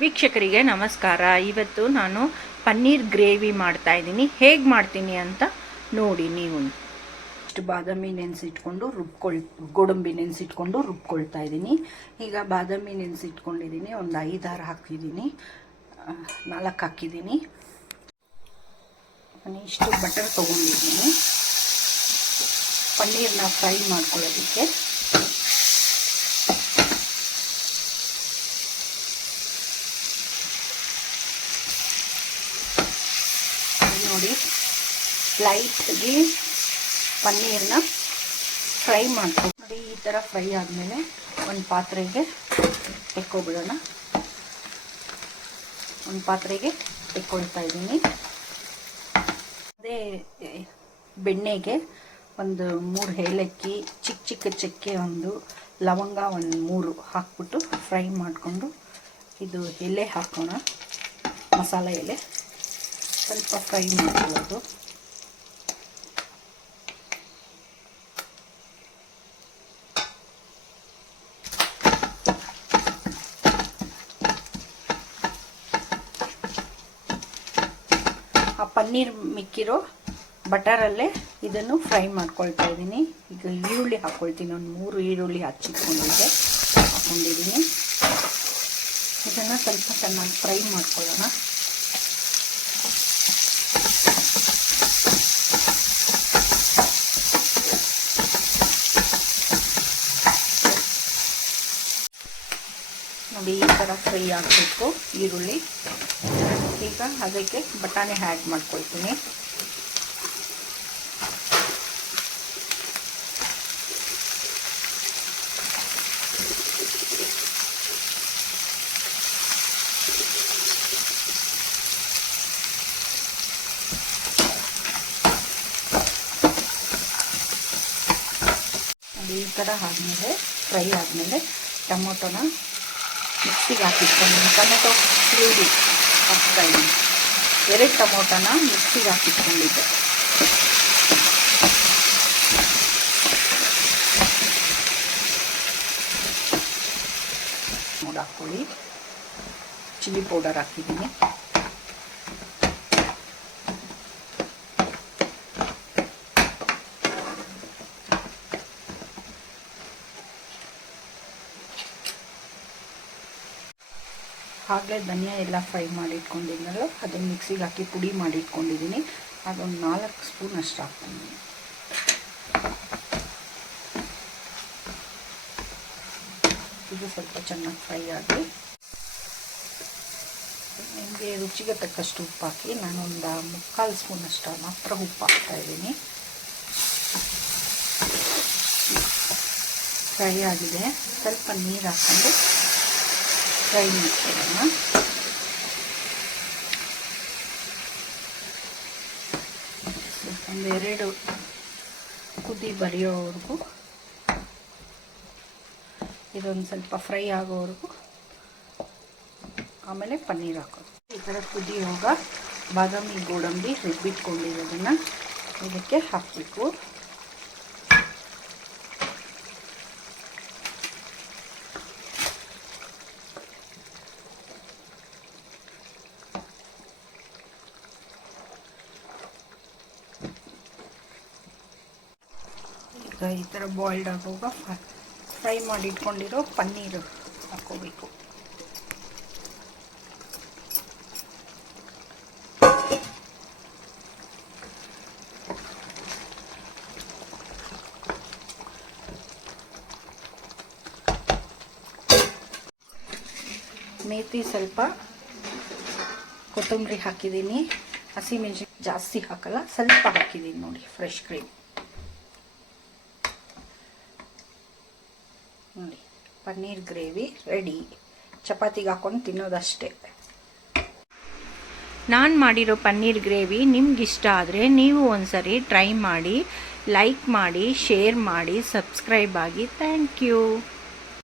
ವೀಕ್ಷಕರಿಗೆ ನಮಸ್ಕಾರ. ಇವತ್ತು ನಾನು ಪನ್ನೀರ್ ಗ್ರೇವಿ ಮಾಡ್ತಾ ಇದ್ದೀನಿ. ಹೇಗೆ ಮಾಡ್ತೀನಿ ಅಂತ ನೋಡಿ ನೀವು. ಇಷ್ಟು ಬಾದಾಮಿ ನೆನೆಸಿಟ್ಕೊಂಡು ಗೋಡಂಬಿ ನೆನೆಸಿಟ್ಕೊಂಡು ರುಬ್ಕೊಳ್ತಾ ಇದ್ದೀನಿ. ಈಗ ಬಾದಾಮಿ ನೆನೆಸಿಟ್ಕೊಂಡಿದ್ದೀನಿ, ಒಂದು 5-6 ಹಾಕಿದ್ದೀನಿ, 4 ಹಾಕಿದ್ದೀನಿ. ಇಷ್ಟು ಬಟರ್ ತೊಗೊಂಡಿದ್ದೀನಿ ಪನ್ನೀರ್ನ ಫ್ರೈ ಮಾಡ್ಕೊಳ್ಳೋದಕ್ಕೆ. ನೋಡಿ, ಲೈಟಾಗಿ ಪನ್ನೀರ್ನ ಫ್ರೈ ಮಾಡ್ಕೊಂಡು ನೋಡಿ, ಈ ಥರ ಫ್ರೈ ಆದಮೇಲೆ ಒಂದು ಪಾತ್ರೆಗೆ ತೆಕ್ಕೊಬಿಡೋಣ. ಒಂದು ಪಾತ್ರೆಗೆ ತೆಕ್ಕೊಳ್ತಾ ಇದ್ದೀನಿ. ಅದೇ ಬೆಣ್ಣೆಗೆ ಒಂದು 3 ಏಲಕ್ಕಿ, ಚಿಕ್ಕ ಚಕ್ಕೆ, ಒಂದು ಲವಂಗ, ಒಂದು 3 ಹಾಕ್ಬಿಟ್ಟು ಫ್ರೈ ಮಾಡಿಕೊಂಡು ಇದು ಎಲೆ ಹಾಕೋಣ. ಮಸಾಲೆ ಎಲೆ ಸ್ವಲ್ಪ ಫ್ರೈ ಮಾಡ್ಕೊಳ್ಳೋದು. ಆ ಪನ್ನೀರ್ ಮಿಕ್ಕಿರೋ ಬಟರಲ್ಲೇ ಇದನ್ನು ಫ್ರೈ ಮಾಡ್ಕೊಳ್ತಾ ಇದ್ದೀನಿ. ಈಗ ಈರುಳ್ಳಿ ಹಾಕ್ಕೊಳ್ತೀನಿ. ಒಂದು 3 ಈರುಳ್ಳಿ ಹಚ್ಚಿಟ್ಕೊಂಡಿದ್ದೆ ಹಾಕ್ಕೊಂಡಿದ್ದೀನಿ. ಇದನ್ನು ಸ್ವಲ್ಪ ಚೆನ್ನಾಗಿ ಫ್ರೈ ಮಾಡ್ಕೊಳ್ಳೋಣ. ನೋಡಿ, ಈ ಥರ ಫ್ರೈ ಆಗಬೇಕು ಈರುಳ್ಳಿ. ಈಗ ಅದಕ್ಕೆ ಬಟಾಣಿ ಆ್ಯಡ್ ಮಾಡ್ಕೊಳ್ತೀನಿ. ನೋಡಿ, ಈ ಥರ ಆದಮೇಲೆ ಫ್ರೈ ಆದಮೇಲೆ ಟೊಮೊಟೊನ ಮಿಕ್ಸಿಗೆ ಹಾಕಿಟ್ಕೊಂಡು, ಟೊಮೆಟೊ ಪ್ಯೂರಿ ಹಾಕ್ತಾಯಿದ್ದೀನಿ. 2 ಟೊಮೊಟೊನ ಮಿಕ್ಸಿಗೆ ಹಾಕಿಟ್ಕೊಂಡಿದ್ದೆ. ನೋಡಿ, ಹಾಕ್ಕೊಳ್ಳಿ. ಚಿಲ್ಲಿ ಪೌಡರ್ ಹಾಕಿದ್ದೀನಿ. ಹಾಗೆ ಧನಿಯಾ ಎಲ್ಲ ಫ್ರೈ ಮಾಡಿ ಇಟ್ಕೊಂಡಿದ್ದೀನಲ್ಲ, ಅದನ್ನು ಮಿಕ್ಸಿಗೆ ಹಾಕಿ ಪುಡಿ ಮಾಡಿ ಇಟ್ಕೊಂಡಿದ್ದೀನಿ. ಅದೊಂದು 4 ಸ್ಪೂನ್ ಅಷ್ಟು ಹಾಕ್ತೀನಿ. ಇದು ಸ್ವಲ್ಪ ಚೆನ್ನಾಗಿ ಫ್ರೈ ಆಗಿ, ನಿಮಗೆ ರುಚಿಗೆ ತಕ್ಕಷ್ಟು ಉಪ್ಪು ಹಾಕಿ, ನಾನೊಂದು 3/4 ಸ್ಪೂನ್ ಅಷ್ಟು ಮಾತ್ರ ಉಪ್ಪು ಹಾಕ್ತಾಯಿದ್ದೀನಿ. ಫ್ರೈ ಆಗಿದೆ. ಸ್ವಲ್ಪ ನೀರು ಹಾಕ್ಕೊಂಡು ಫ್ರೈ ಮಾಡ್ಕೊಳ್ಳೋಣ. ಒಂದು 2 ಕುದಿ ಬರೆಯೋವರೆಗೂ, ಇದೊಂದು ಸ್ವಲ್ಪ ಫ್ರೈ ಆಗೋವರೆಗೂ, ಆಮೇಲೆ ಪನ್ನೀರ್ ಹಾಕೋದು. ಈ ಥರ ಕುದಿ ಹೋಗ ಬಾದಾಮಿ ಗೋಡಂಬಿ ರುಬ್ಬಿಟ್ಕೊಂಡಿರೋದನ್ನು ಇದಕ್ಕೆ ಹಾಕಬೇಕು. ಈ ಥರ ಬಾಯ್ಲ್ಡ್ ಆಗುವಾಗ ಫ್ರೈ ಮಾಡಿ ಇಟ್ಕೊಂಡಿರೋ ಪನ್ನೀರು ಹಾಕ್ಕೋಬೇಕು. ಮೇಥಿ, ಸ್ವಲ್ಪ ಕೊತ್ತಂಬರಿ ಹಾಕಿದ್ದೀನಿ. ಹಸಿಮೆಣಸಿನಕಾಯಿ ಜಾಸ್ತಿ ಹಾಕಲ್ಲ, ಸ್ವಲ್ಪ ಹಾಕಿದ್ದೀನಿ. ನೋಡಿ, ಫ್ರೆಶ್ ಕ್ರೀಮ್. ನೋಡಿ, ಪನ್ನೀರ್ ಗ್ರೇವಿ ರೆಡಿ. ಚಪಾತಿಗೆ ಹಾಕೊಂಡು ತಿನ್ನೋದಷ್ಟೇ. ನಾನು ಮಾಡಿರೋ ಪನ್ನೀರ್ ಗ್ರೇವಿ ನಿಮ್ಗಿಷ್ಟ ಆದರೆ ನೀವು ಒಂದ್ಸರಿ ಟ್ರೈ ಮಾಡಿ, ಲೈಕ್ ಮಾಡಿ, ಶೇರ್ ಮಾಡಿ, ಸಬ್ಸ್ಕ್ರೈಬ್ ಆಗಿ. Thank you.